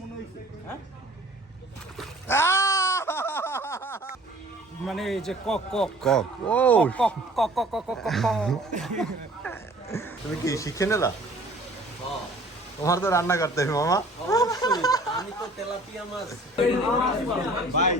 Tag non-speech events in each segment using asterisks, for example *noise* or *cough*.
মনে হইছে হ্যাঁ মানে এই যে কক কক। কক। ও কক কক কক কক কক কক তুমি কি শিখে নিলা? তোমার তো রান্না করতে হবে মামা। আমি তো তেলাপিয়া মাছ ভাই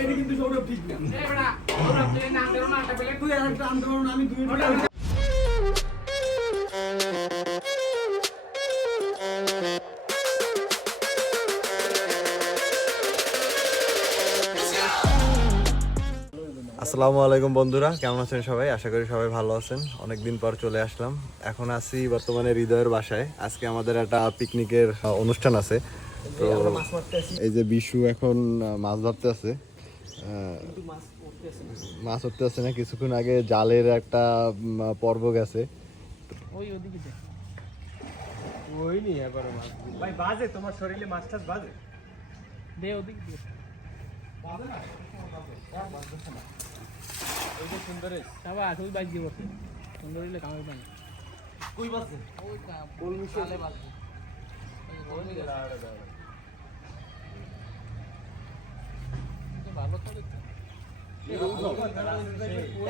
এটা কিন্তু সৌরভ ঠিক না। আমি দুই আসসালামু আলাইকুম বন্ধুরা কেমন আছেন সবাই? আশা করি সবাই ভালো আছেন। অনেকদিন পর চলে আসলাম। এখন আছি বর্তমানে হৃদয়ের বাসায়। আজকে আমাদের একটা পিকনিকের অনুষ্ঠান আছে। তো এই যে বিশু এখন মাছ ধরতে আছে। মাছ ধরতে আসছে না কিছুক্ষণ আগে জালের একটা পর্ব গেছে। ওই ওদিকে ওই নি এবার মাছ ভাই বাজে তোমার শরীরে মাছ টাছ বাজে? দে ওদিকে দে। ওইটা সুন্দর বাবা শুধু বাইক দিব সুন্দর হইলে কামাই পানি কই বাজে? ওই কোল মিশালে বাজে। ভালো করে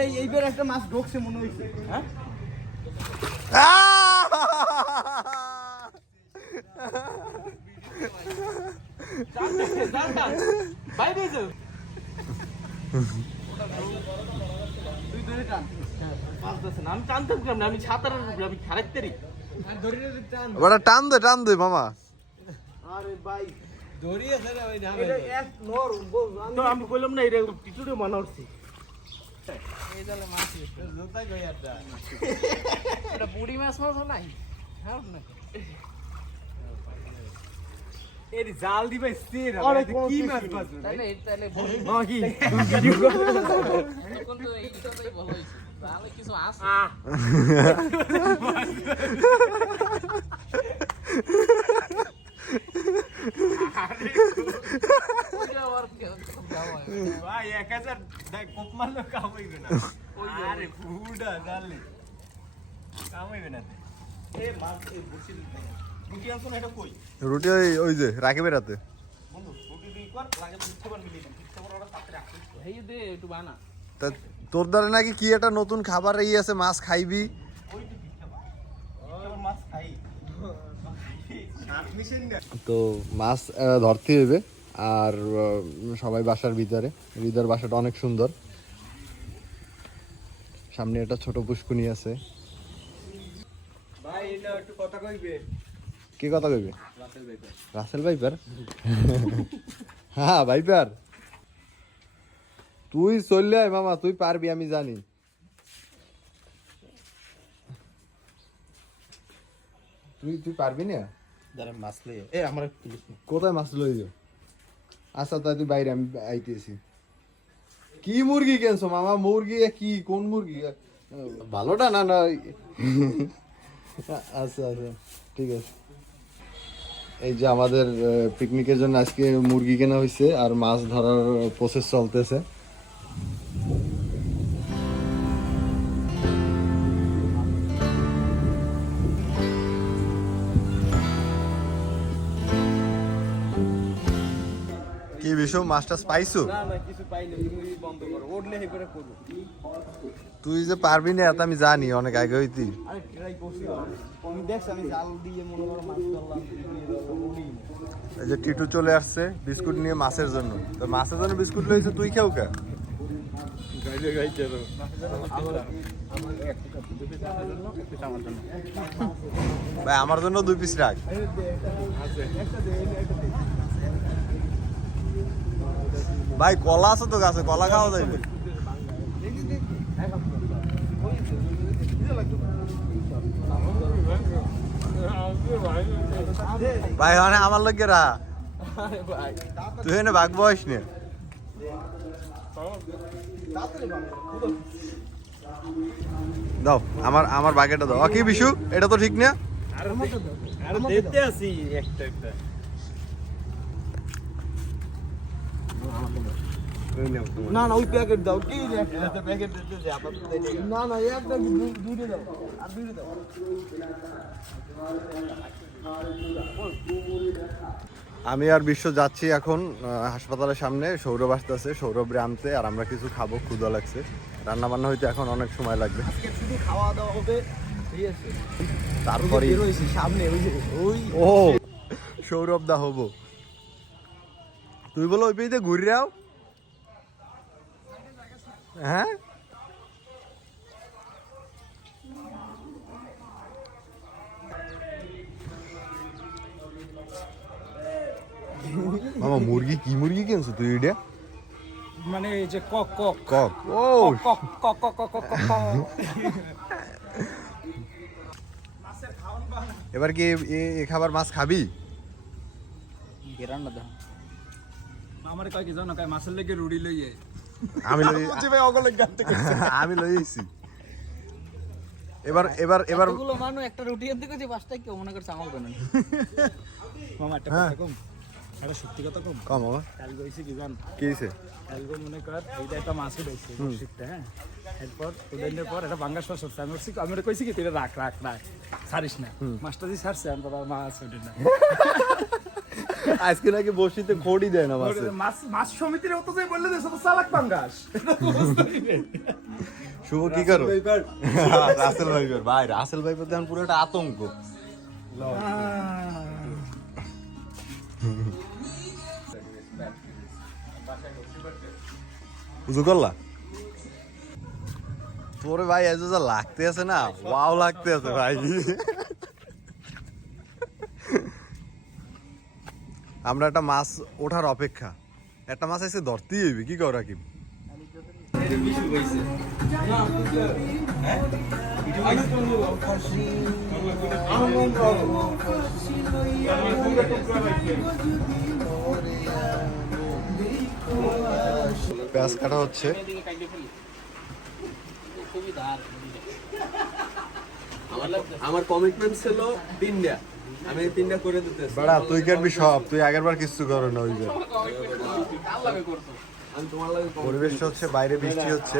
এই এইবার একটা মাছ ঢোকছে মনে হইছে। হ্যাঁ? আমি টানতাম আমি টান দে টান দে মামা আরে ভাই তো আমি কইলাম না এটা পিছুড়ে মানা উঠছি এই জালে মাছ জোতাই গই আটা এটা বুড়ি মাছ মাছ নাই? হ্যাঁ না। এর জাল দিবে স্থির আরে কি মাছ বাজবে তাহলে তাহলে বলি। মা কি? এখন তো ভালো হইছে তাহলে কিছু আছে *laughs* *laughs* ওইটা আবার কেমন যাওয়া হয় ভাই এক হাজার দেখ কোপ মারলো কাম হইবে না। আরে ফুডা জানলি কাম হইবে না এ মাছ এ বসি রুটি আনছো না এটা কই? রুটি ওই ওই যে রাকিবের হাতে। বন্ধু রুটি দুই কর লাগে তো খাবার মিলিয়ে দিন ইচ্ছা করে তাতে রাখছিস এই দে একটু বানা। তা তোর দ্বারা নাকি কি একটা নতুন খাবার এই আছে মাছ খাইবি? তো মাছ ধরতে হবে আর সবাই বাসার ভিতরে। হৃদয়ের বাসাটা অনেক সুন্দর। সামনে একটা ছোট পুষ্কুনি আছে। ভাই এটা একটু কথা কইবে? কি কথা কইবে? Russell Viper. হ্যাঁ ভাইপার। তুই চললে মামা তুই পারবি আমি জানি। তুই তুই পারবি না? দাঁড়া মাছ লইয়ে এ আমার কোথায় মাছ লই আচ্ছা তাই তুই বাইরে, আমি আইতেছি। কি মুরগি কেনছো মামা? মুরগি কি? কোন মুরগি? ভালোটা না না? আচ্ছা আচ্ছা ঠিক আছে। এই যে আমাদের পিকনিকের জন্য আজকে মুরগি কেনা হয়েছে আর মাছ ধরার প্রসেস চলতেছে। কি বিষয়? মাছটা পাইছো? না না কিছু পাইনি তুমি বন্ধ করো। হে করে করব। তুই যে পারবি না এটা আমি জানি অনেক আগে হইতি। আরে ট্রাই করছি আমি দেখছি আমি জাল দিয়ে মনে করো মাছ ধরলাম এই যে টিটু চলে আসছে বিস্কুট নিয়ে মাছের জন্য। তো মাছের জন্য বিস্কুট লইছে তুই খেও কে গাইলে গাইতে তো আমার একটা কাপ দুটো চাটার জন্য একটা আমার জন্য ভাই আমার জন্য দুই পিস রাখ। আছে একটা দে একটা দে। ভাই, কলা আছে তো গাছে, কলা খাওয়া যাইবে ভাই মানে আমার লগে রা তুই এনে ভাগ বয়স নে। দাও, আমার আমার বাগেটা দাও। কি বিশু? এটা তো ঠিক না? দেখতে একটা একটা। না না ওই প্যাকেট দাও। কি প্যাকেট না না দাও। আর দুইটা দাও। আমি আর বিশ্ব যাচ্ছি এখন হাসপাতালের সামনে। সৌরভ আসতেছে সৌরভ রামতে আর আমরা কিছু খাব ক্ষুদা লাগছে। রান্না বান্না হইতে এখন অনেক সময় লাগবে। আজকে শুধু খাওয়া দাওয়া হবে ঠিক আছে? তারপরে সামনে ওই ও সৌরভ দা হব। তুই বলো ওই পেয়ে ঘুরে যাও হ্যাঁ মামা মুরগি কি মুরগি কিনছো তুই এটা মানে এই যে কক কক কক ও কক কক কক কক কক কক এবার কি এ- এ- এ খাবার মাছ খাবি রান্না দাও আমার কয় কি জানো কয় মাছের লেগে রুড়ি লইয়ে আমি লই ভাই *laughs* আমি লই আইছি। এবার এবার এবার এতগুলো মানুষ একটা রুটি আনতে গেছে পাঁচটা কেউ মনে করছে আমার কোনো *laughs* মামা একটা। কথা কম। একটা সত্যি কথা কম। কম আমার কাল গইছি কি জান? কি হয়েছে কালকে মনে কর এইটা একটা মাছ উঠেছে বড়শিটা হ্যাঁ? এরপর উঠানোর পর একটা বাঙ্গাস মাছ উঠছে আমি বলছি আমি কইছি কি তুই রাখ রাখ রাখ ছাড়িস না। মাছটা দিয়ে ছাড়ছে আমি বাবা মাছ উঠে না আজকে নাকি বসিতে খড়ি দেয় না মাছ মাছ সমিতির অত যে বললে যে সব চালাক বাঙ্গাস শুভ কি করো? রাসেল ভাইবার *laughs* ভাই রাসেল ভাইবার দেখেন পুরো একটা আতঙ্ক। *laughs* বুঝু করলা? তোরে ভাই যা লাগতে আছে না ওয়াও লাগতে আছে ভাই। *laughs* আমরা একটা মাছ ওঠার অপেক্ষা। একটা মাছ এসে ধরতেই হইবে কি কর রাকিব? পেঁয়াজ কাটা হচ্ছে। আমার কমিটমেন্ট ছিল তিনটা। আমি তিনটা করে দিতে বাড়া তুই করবি সব। তুই আগের বার কিছু করো না ওই যে। পরিবেশটা হচ্ছে বাইরে বৃষ্টি হচ্ছে।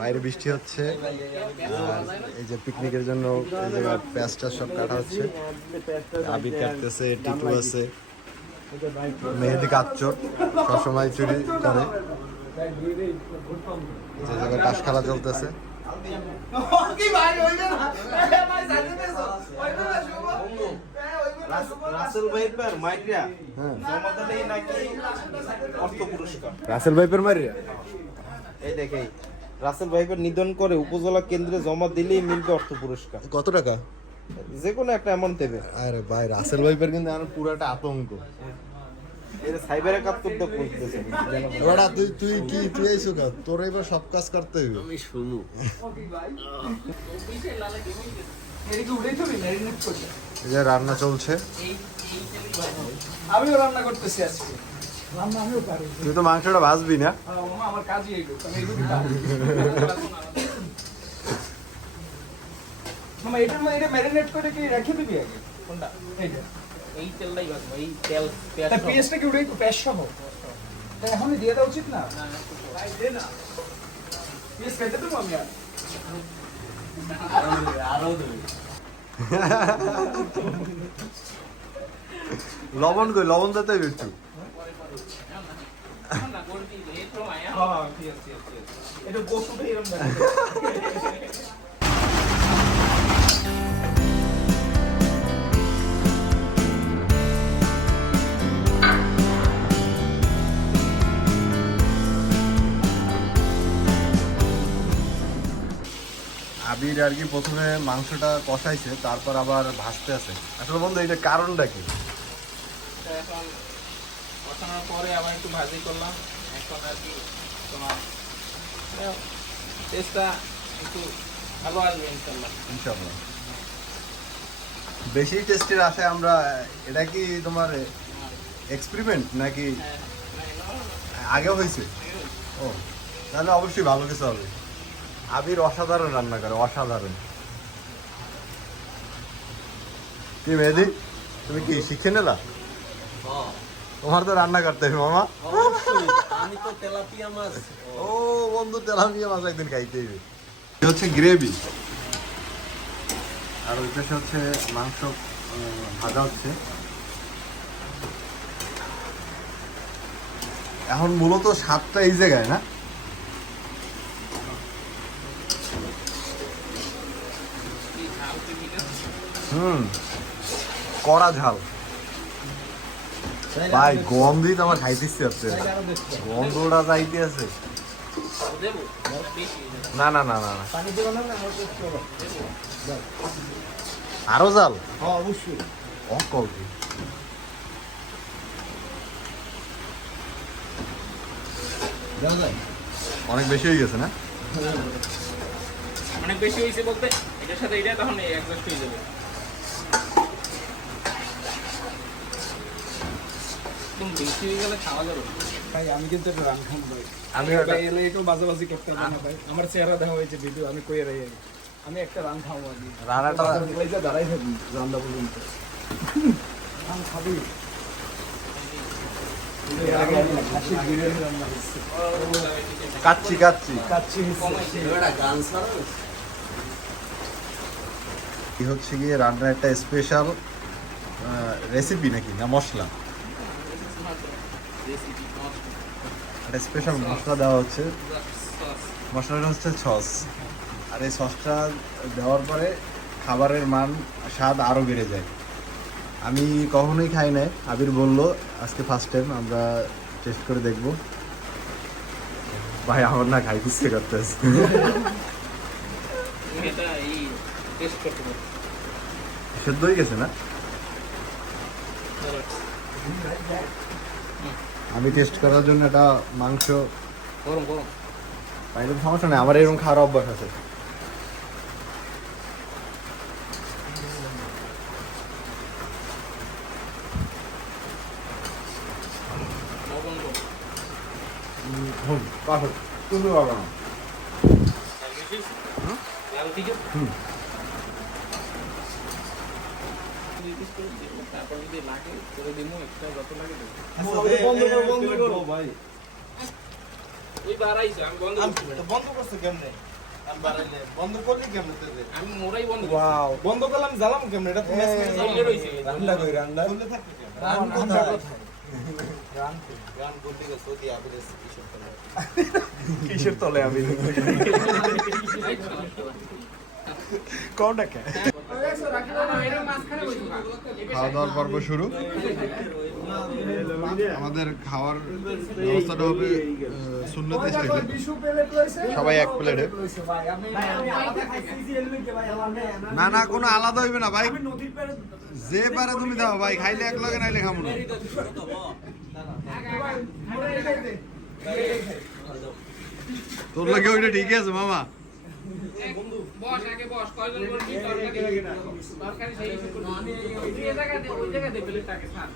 বাইরে বৃষ্টি হচ্ছে। এই যে পিকনিকের জন্য এই জায়গায় পেঁয়াজ টাজ সব কাটা হচ্ছে। আবির কাটতেছে টিটু আছে। মেহেদি কাচ্চর সবসময় চুরি করে। যে জায়গায় টাস খেলা চলতেছে। রাসেল ভাইপার মাইক্রিয়া হ্যাঁ জমাদালেই নাকি অর্থ পুরস্কার রাসেল ভাইপের মারি এই দেখে রাসেল ভাইপার নিধন করে উপজেলা কেন্দ্রে জমা দিলেই মিলবে অর্থ পুরস্কার। কত টাকা? যে কোনো একটা অ্যামাউন্ট দেবে। আরে ভাই রাসেল ভাইপের কিন্তু আমার পুরো একটা আতঙ্ক। সাইবার করতেছে তুই তুই কি তুই আইসো কা তোর এবার সব কাজ করতে হইবে। আমি শুনু। তো ম্যারিনেট করতে এই যে রান্না চলছে। আমিও রান্না করতেছি আজকে। রান্না আমিও পারি। তুই তো মাংসটা ভাজবি না? আমার কাজই এটার মধ্যে এটা ম্যারিনেট করে কি রেখে দিবি আগে? কোনটা? এইটা এই তেলটাই বাঁচবো এই তেল পেঁয়াজ তা সহ। পেঁয়াজটা কি উঠে পেঁয়াজ সহ? তা এখনই দিয়ে দেওয়া উচিত না? দে না। পেঁয়াজ খেতে দেবো আমি আর? লবণ কই? লবণ দিতে হইবে একটু। না, করে দিই, *laughs* দেখে আর কি প্রথমে মাংসটা কষাইছে তারপর আবার ভাজতে আছে। আসলে বন্ধু এটা কারণটা কি? এখন কষানোর পরে আবার একটু ভাজি করলাম। এখন আর কি তোমার টেস্টটা একটু ভালো আসবে ইনশাল্লাহ। ইনশাআল্লাহ বেশি টেস্টের আশায় আমরা এটা কি তোমার এক্সপেরিমেন্ট নাকি আগে হয়েছে। ও তাহলে অবশ্যই ভালো কিছু হবে। আবির অসাধারণ রান্না করে অসাধারণ। কি মেহেদি? তুমি কি শিখে নিলা? তোমার তো রান্না করতে হবে মামা। আমি তো তেলাপিয়া মাছ। ও বন্ধু তেলাপিয়া মাছ একদিন খাইতে হবে হচ্ছে গ্রেভি। আর ওই পাশে হচ্ছে মাংস ভাজা হচ্ছে। এখন মূলত স্বাদটা এই জায়গায় না? হুম। কড়া ঝাল। ভাই গন্ধই তো আমার খাইতে ইচ্ছে হচ্ছে গন্ধটা যাইতে আছে। না না না না না। আরও জাল হ্যাঁ অবশ্যই। অকল। অনেক বেশি হয়ে গেছে না? অনেক বেশি হয়েছে বলতে এটার সাথে এটা তখন গ্লাস হয়ে যাবে। ভাই আমি কিন্তু একটু রান খাম ভাই। আমি ভাই এলে একটু বাজাবাজি করতে হবে না ভাই। আমার চেহারা দেখা হয়েছে ভিডিও আমি কই রাই আমি একটা রান খাব আগে। রান্নাটা দাঁড়াই থাকি রান্না পর্যন্ত। রান খাবি? হচ্ছে কাচ্ছি। কাচ্ছি কাচ্চি হচ্ছে কি হচ্ছে গিয়ে রান্নার একটা স্পেশাল রেসিপি নাকি? না, মশলা। একটা স্পেশাল মশলা দেওয়া হচ্ছে। মশলাটা হচ্ছে সস। আর এই সসটা দেওয়ার পরে খাবারের মান, স্বাদ আরও বেড়ে যায়। আমি কখনোই খাই নাই, আবির বলল, আজকে ফার্স্ট টাইম আমরা টেস্ট করে দেখব। ভাই, আমার না খাই এটা এই টেস্ট করতে পারো। সেদ্ধ হয়ে গেছে না? আমি টেস্ট করার জন্য একটা মাংস গরম গরম। পাইলে তো সমস্যা নেই আমার এরকম খাওয়ার অভ্যাস আছে। হুম পারফেক্ট তুমি দিকে হুম। তারপর করে দিমু একটা যত লাগে দেবো। বন্ধ করো বন্ধ করো। ভাই। ওই বাড়াইছে আমি বন্ধ করছি। বন্ধ করছে কেমনে? বন্ধ করলি কেমনে আমি মোরাই বন্ধ ওয়াও। বন্ধ করলাম জ্বালাম কেমনে? এটা রইছে রান্না কই রান্না? থাকে কোথায়? কিসের তলে আমি *laughs* কোনটা কে খাওয়া দাওয়ার পর্ব শুরু। আমাদের খাওয়ার ব্যবস্থাটা হবে সুন্নতি স্টাইলে সবাই এক প্লেটে না না কোনো আলাদা হইবে না ভাই। যে পারে তুমি দাও ভাই খাইলে এক লগে নাইলে খাব না। তোর লাগে ওইটা ঠিকই আছে মামা। বস আগে বস কয়জন বলবি তরকারি তরকারি সেই হিসেবে ওই জায়গাতে ওই জায়গাতে প্লেটটাকে ছাড়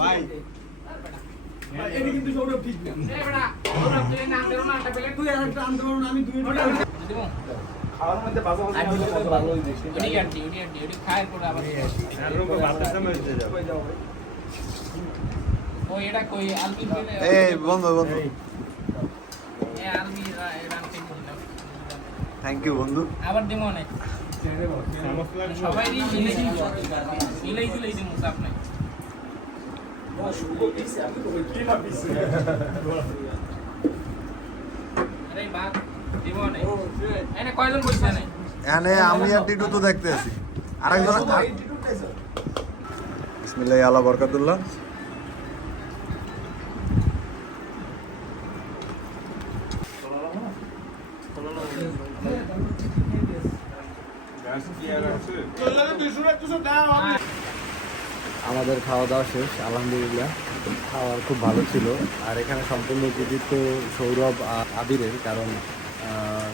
ভাই এটা কিন্তু সৌরভ ঠিক না ওরা তুই না দেরো না প্লেট তুই আর একটা আনতে আমি দুই খাওয়ার মধ্যে বাজাবাজি ভালো হয়ে যায় আন্টি ওডি আন্টি ওডি খায় পরে আবার ওই এটা কই আলবি এই বন্ধু বন্ধু থ্যাংক ইউ বন্ধু। আবার দিমো অনেক সবাই মিলে দিলেই দিমু চাপ নাই আরে বাদ দিমো অনেক এনে কয়জন বসে নাই এখানে আমি আর টিটু তো দেখতে আছি। আরেকজন বিসমিল্লাহ আল্লাহ বরকাতুল্লাহ। আমাদের খাওয়া দাওয়া শেষ, আলহামদুলিল্লাহ। খাওয়ার খুব ভালো ছিল। আর এখানে সম্পূর্ণ কৃতিত্ব সৌরভ আর আবিরের, কারণ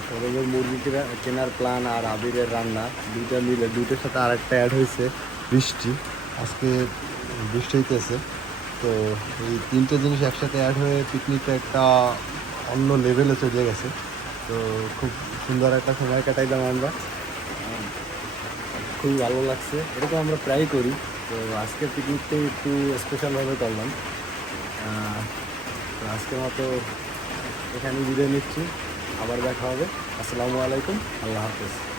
সৌরভের মুরগি কেনার প্ল্যান আর আবিরের রান্না, দুইটা মিলে, দুইটার সাথে আরেকটা অ্যাড হয়েছে, বৃষ্টি। আজকে বৃষ্টি হইতেছে। তো এই তিনটে জিনিস একসাথে অ্যাড হয়ে পিকনিকটা একটা অন্য লেভেলে চলে গেছে। তো খুব সুন্দর একটা সময় কাটাইলাম আমরা। খুবই ভালো লাগছে। এরকম আমরা প্রায় করি। তো আজকের পিকনিকটাই একটু স্পেশালভাবে করলাম। তো আজকের মতো এখানে বিদায় নিচ্ছি। আবার দেখা হবে। আসসালামু আলাইকুম। আল্লাহ হাফেজ।